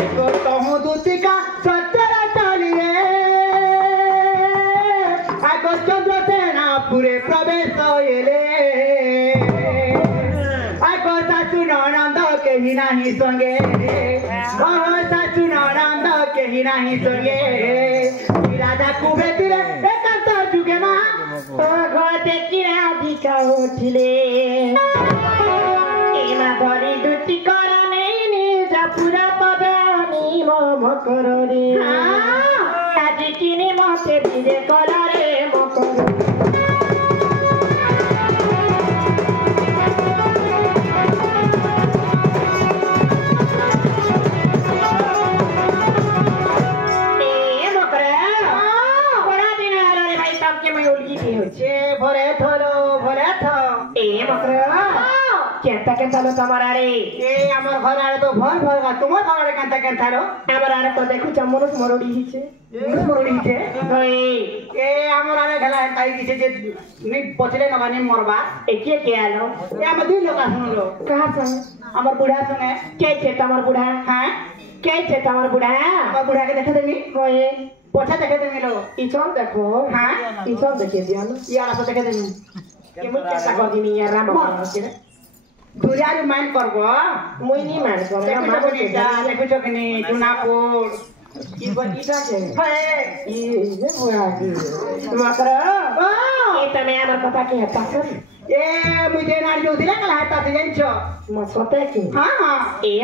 आगो कहूँ दूतिका सत्तर चलिए आगो चंद्रसेना पूरे प्रवेश होइले आगो सासु ननंद केही नाही संगे सासु ननंद केही नाही संगे राजा कुबेतीरे एकांत जुगे मा घटे किराधिका उठिले एमा भरी दुटी करा नहीं निज पुरा पदानी मम कररे आज किने मते बिदे कला रे मकर केंता लो तमर आरे ए हमर घर आरे तो भर भर तुमर घर आरे केंता लो हमर आरे तो देखु चमनुस मरोडी हिचे मनुस मरोडी हिचे ए हमर आरे घला ताई दिसे जे नि पछले नबानी मरबा ए के आलो ए हम दुई लोग सुनलो कहां सुन हमर बुढ़ा सुने के छे तमर बुढ़ा हां के छे तमर बुढ़ा हमर बुढ़ा के देखे देनी होए पछा देखे देनी लो ई चल देखो हां ई चल देखे दियालो यार तो देखे देनी के मुझे कैसा कर दिनी यार राम के दुरियारी माइंड करबो मुई नी माइंड करे ना मागो के जा देखो चकनी चुनापुर ई बगीचा के हे ई जे मोया की माकरा ए तमे हमर कथा के हता कर ए मुझे नार जो दिला कला हता से जंचो म सोते की हां हां ए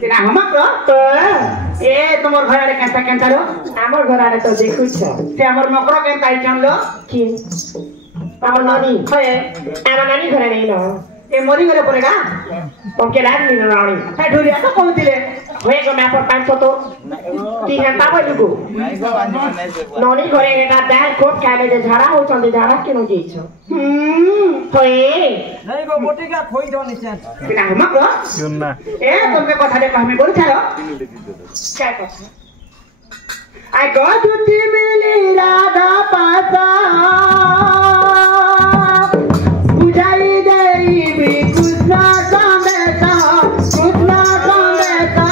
किना हमक रो ए तुमर घर आरे केंता रो हमर घर आरे तो देखु छ ते हमर मकरो केंता आई चन लो की हमर नानी होए हमर नानी घर नहीं लो ए मोरी गले परेगा ओके लाग नी राणी है ढोलिया तो कहतिले होए गो मैं पर 500 तो की हेंता बोलुगो नानी घरे एटा दाल कोट खाले जे झाड़ा हो चंदी झाड़ा केनो जे छ होए नहीं गो मोटी का खोई दो निचे किना हमक रो सुनना ए तुमके कथा दे कहमे बोल छालो क्या कथा I got to Timili Radha Pasa Pujai Devi Krishna Sameta Krishna Sameta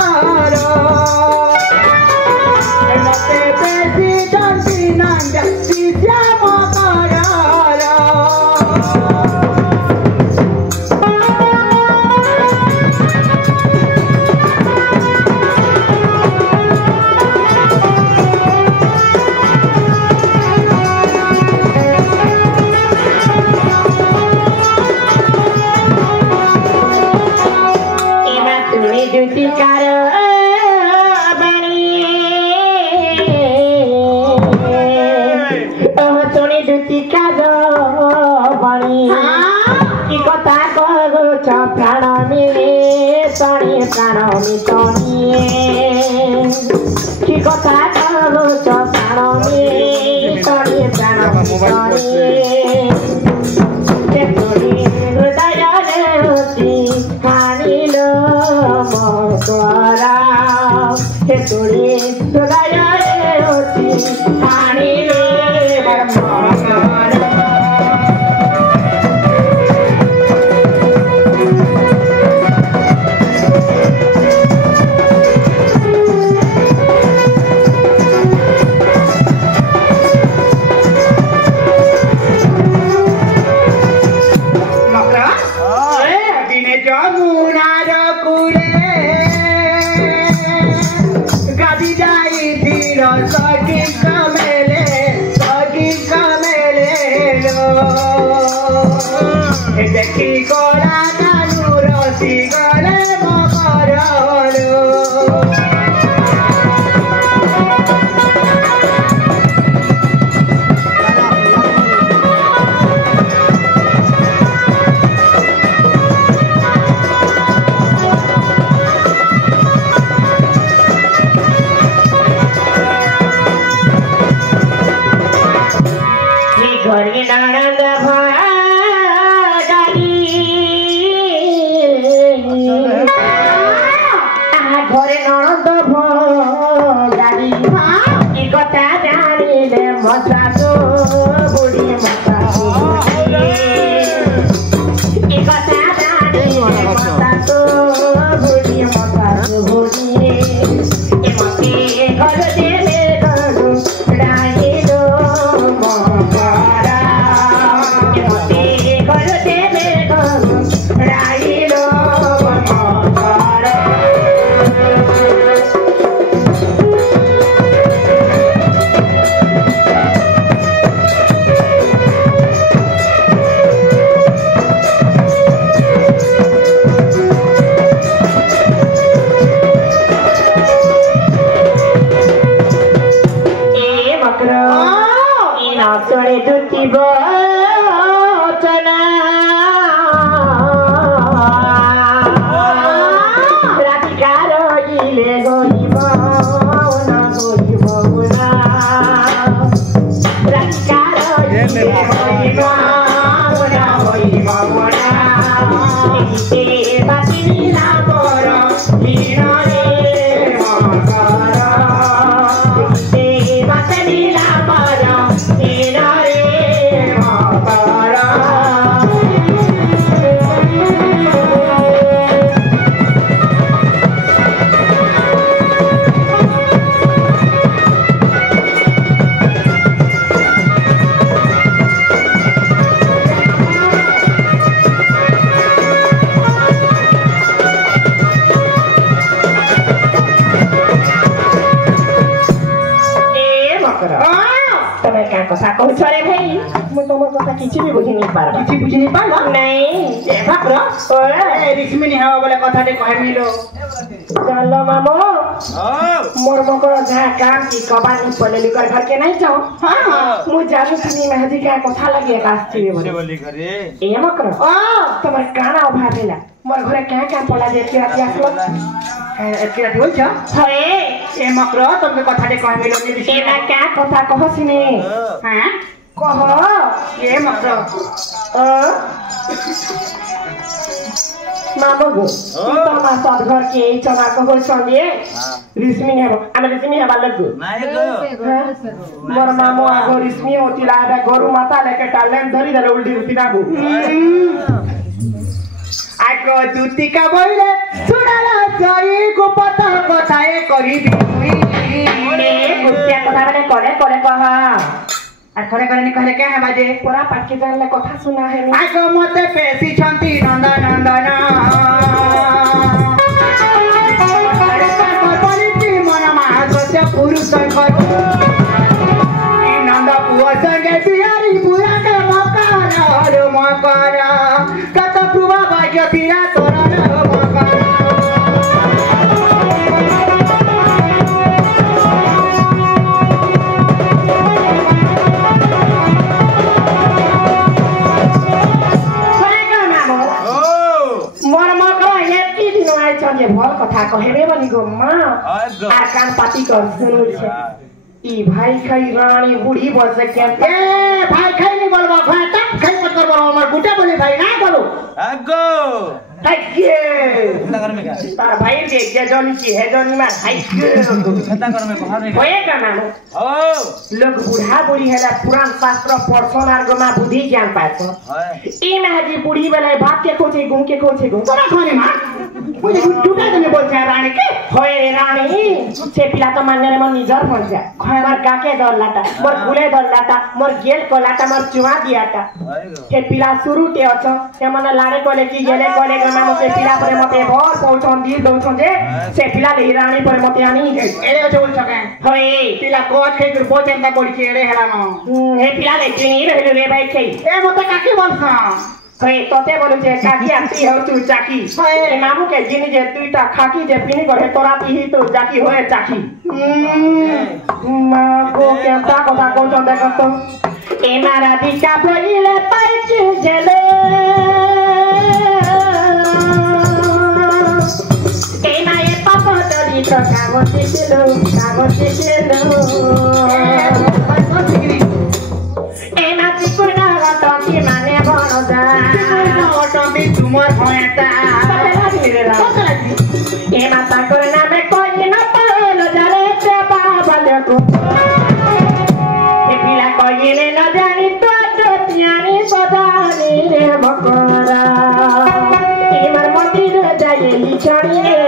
Nate Pesi Tanti Nanda Sisya Makara প্রাণ মিতনিয়ে কি কথা কহুছ প্রাণ মিতনিয়ে প্রাণ মিতনিয়ে কেতরি হৃদয়রে অতি হানিল মরা কেতরি হৃদয়রে অতি হানিল মরা দেখি গলা কানু রসি গলে মকরলো ঘরে নানন্দ ঘরে ননদ গাড়ি কি কথা জানিলে মশা তো বুড়ি মশা কি কথা জানিলে মশা তো বুড়ি মশা বুড়ি এমতি ঘর দেবে গরু রাহিল মকরা এমতি ঘর দেবে গরু Rahil মকরা Sorry, tutti bocciona. Praticare le golimona, golimona. Praticare le golimona, golimona. E batti lavoro, minore magara. E batti lavoro. ତମେ କାଁ କଥା କହୁଛ ରେ ଭାଇ ମୁଁ ତମର କଥା କିଛି ବି ବୁଝି ନେଇ ପାରବା କିଛି ବୁଝି ନେଇ ପାରବା ନାଇଁ ଏ ବାପର ଏ ରିସ୍ମିନି ହେବା ବୋଲେ କଥାଟେ କହିମିଲୋ ଚାଲ ମାମୁ मोर मकर जहाँ काम की कबानी पले लिकर घर के नहीं जाओ हां मु जानु थनी महजी का कथा लगे कास्ती बोली घरे ए मकर तमर काना अभाव हैला मोर घरे क्या काम पला दे के राती आसलो एके राती होई छ हए ए मकर तुमके कथाटे कहमिलो नि ए ना क्या कथा कहसिने हां कह ए मकर मामो गो तमा सब घर के चना को हो संगे रिस्मी है आमे रिस्मी है बालक गो नाही गो मोर मामो आगो रिस्मी होती लाडा गोरु माता लेके टालेन धरी धरे उल्टी उल्टी ना गो आको दुती का बोले सुनाला जाई को पता बताए करी दी ए गुस्सा कथा बने करे करे कहा আর ঘরে ঘরে নিকলে কে হে বাজে পুরা পাটকি জানলে কথা শুনা হে আগো মতে পেছি ছন্তি নন্দ নন্দন আরে পার বলিতি মন মাগতে পুরুষ কর ই নন্দ পুয়া সঙ্গে বিহারি পুরা কে মকার মকার কত প্রভা ভাগ্য তিরা তোরা মকার मते भल कथा कहबे बनी गो मां आ कान पाती कर सुनु छे ई भाई खाई रानी बूढ़ी बस के ए भाई खाई नहीं बोलबा भाई तब खाई मत कर बोलो हमर गुटा बोले भाई ना बोलो आगो हाइके घर में क्या तार भाई के जनी की है जनी में हाइके छता घर में बाहर में होएगा मानो ओ लोग बूढ़ा बूढ़ी है पुराण शास्त्र पढ़सन आर गमा बुद्धि ज्ञान पाछो ई में हजी बूढ़ी वाला बात के खोजे घूम तोरा घरे मां मुझे टूटा देने बोल जा रानी के होए रे रानी से पिला तो मानने रे मन निजर पड़ जा मोर काके दर लाटा मोर फुले दर लाटा मोर गेल को लाटा मोर चुवा दियाटा के पिला शुरू ते अछ से मन लाड़े कोले की गेले कोले गमा से पिला पर मते भर पहुंचन दी दउछन जे से पिला ले रानी पर मते आनी एड़े अछ बोल सके होए पिला को खे गुर बोचन ता बोल के एड़े हेला न हे पिला ले चिनी रहले रे भाई खे ए मते काकी बोलसा कई तोते बोलु जे काकी आंटी हो तू चाकी ए मामू के जिनी जे दुईटा खाकी जे पिनी गरे तोरा पिही तो जाकी होए चाकी मां को केता कथा को चंदा करतो ए मारा दिका बोलिले पाइच जेले ए ना ए पापा तरी तो कागज दिलो ए ना चिकुना गतो की माने बनो जा ऑटोमी तुमर होएता ए माता करना में कोई न पालो जरे से बाबल को ए पिला कोई ने न जानी तो पियानी सदानी रे मकरा ए मर मंदिर जाए लिछड़ी रे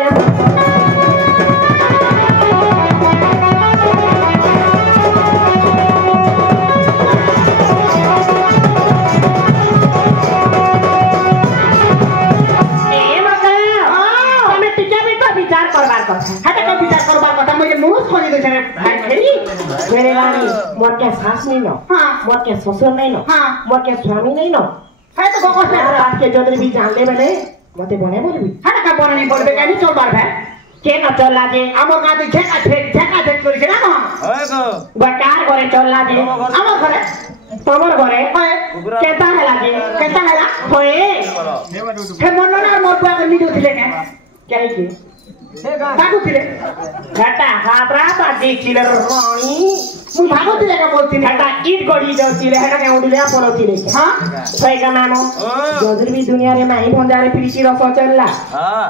मेरे रानी मोर के सास नहीं नो मोर के ससुर नहीं नो मोर के स्वामी नहीं नो है तो गोगो से रात के जोदरी भी जान ले बने मते बने बोलबी हाटा का बने नहीं बोलबे कानी चोर बार है के न चल लागे हमर गाती झेका झेक करी छे ना होय गो बकार करे चल लागे हमर घरे तमर घरे केता है लागे केता है ला होए हे मनना मोर बुआ के निजो थिले के के भागो थिले घाटा हातरा बाजी चिले रानी मु भागो थिले का बोलती घाटा ईट गडी जाउ थिले हेटा के उडले पड़ो थिले हां सही का नाम जोदर भी दुनिया रे माही भंडारे पीची रस चलला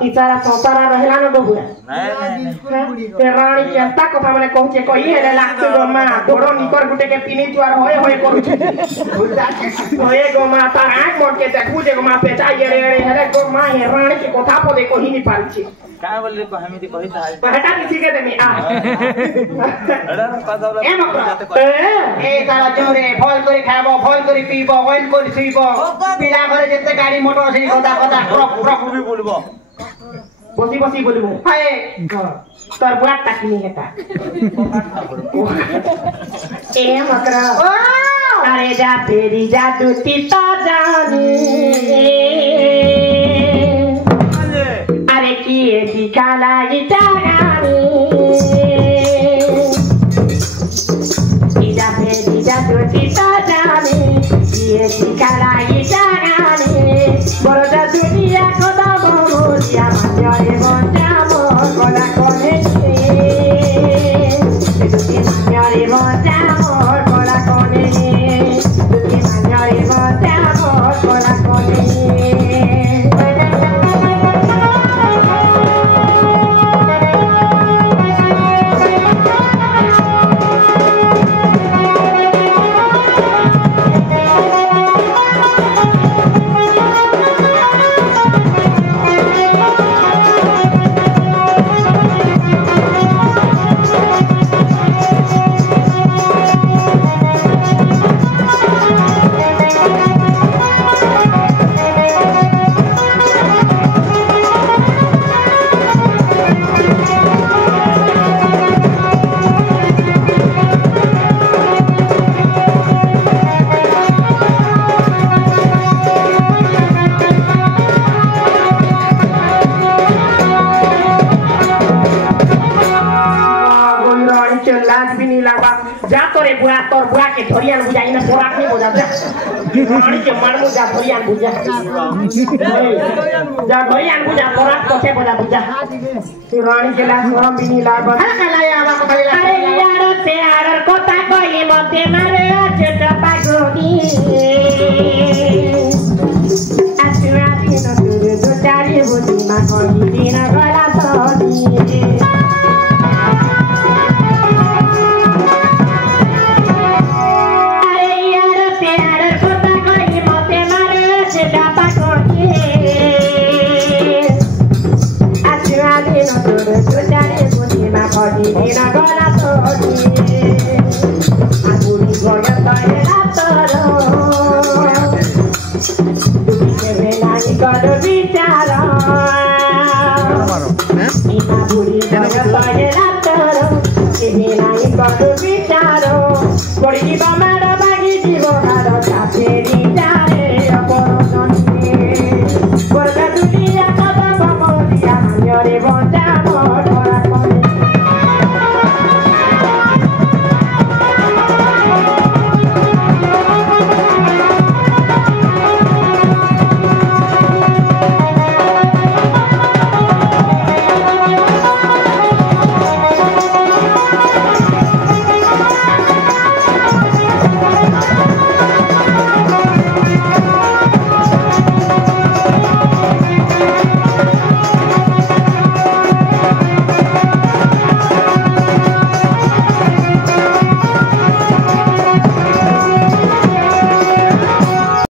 इचारा संसारा रहला न बबुआ नहीं ते रानी केता कथा माने कहचे कही हेले लागते गो मा दोड़ो निकर गुटे के पिनी जुआर होय होय करू छे होय गो मा तार आंख मोड़ के देखू जे गो मा पेचा येरे हेले गो मा हे रानी के कथा पदे कही नि पालछी काय बोलले को हमी ती कहिता है हटा किसी के देमी आ अरे पादा ए मकरा ए तारा जोरे फल करी खाबो फल करी पीबो ओइन करी सुइबो पिला घरे जते गाड़ी मोटर से कथा कथा ट्रक ट्रक भी बोलबो बसी बसी बोलबो हाय तोर बुआ टाकनी हेता ए मकरा अरे जा फेरी जा दुती ता जानी अरे किए दिखाला इटागानी इजा फेरी जा दुती ता जानी किए दिखाला इटागानी बरोदा दुनिया कोदा मोरिया माजरे बंजामो कोला कोने दुती माजरे बंजामो कोला कोने दुती माजरे बंजामो कोला कोने तोरे बुआ तोर बुआ के धरियान बुझा इना सोराक नहीं बुझा रानी के मार मुझा धरियान बुझा जा धरियान बुझा सोराक कोठे बुझा तू रानी के ला सोरम भी नहीं लाग बस कलाया आवा को कला अरे यार ते यार कोता कोई मते मारे चटा पागोनी आसुरा दिन तुरे तो चारी बुझी मा कोनी दिन गला Soni Dina gona todi aguri goya tae ataro dukhe venai karo vicharo ina aguri goya tae ataro venai karo vicharo pori bama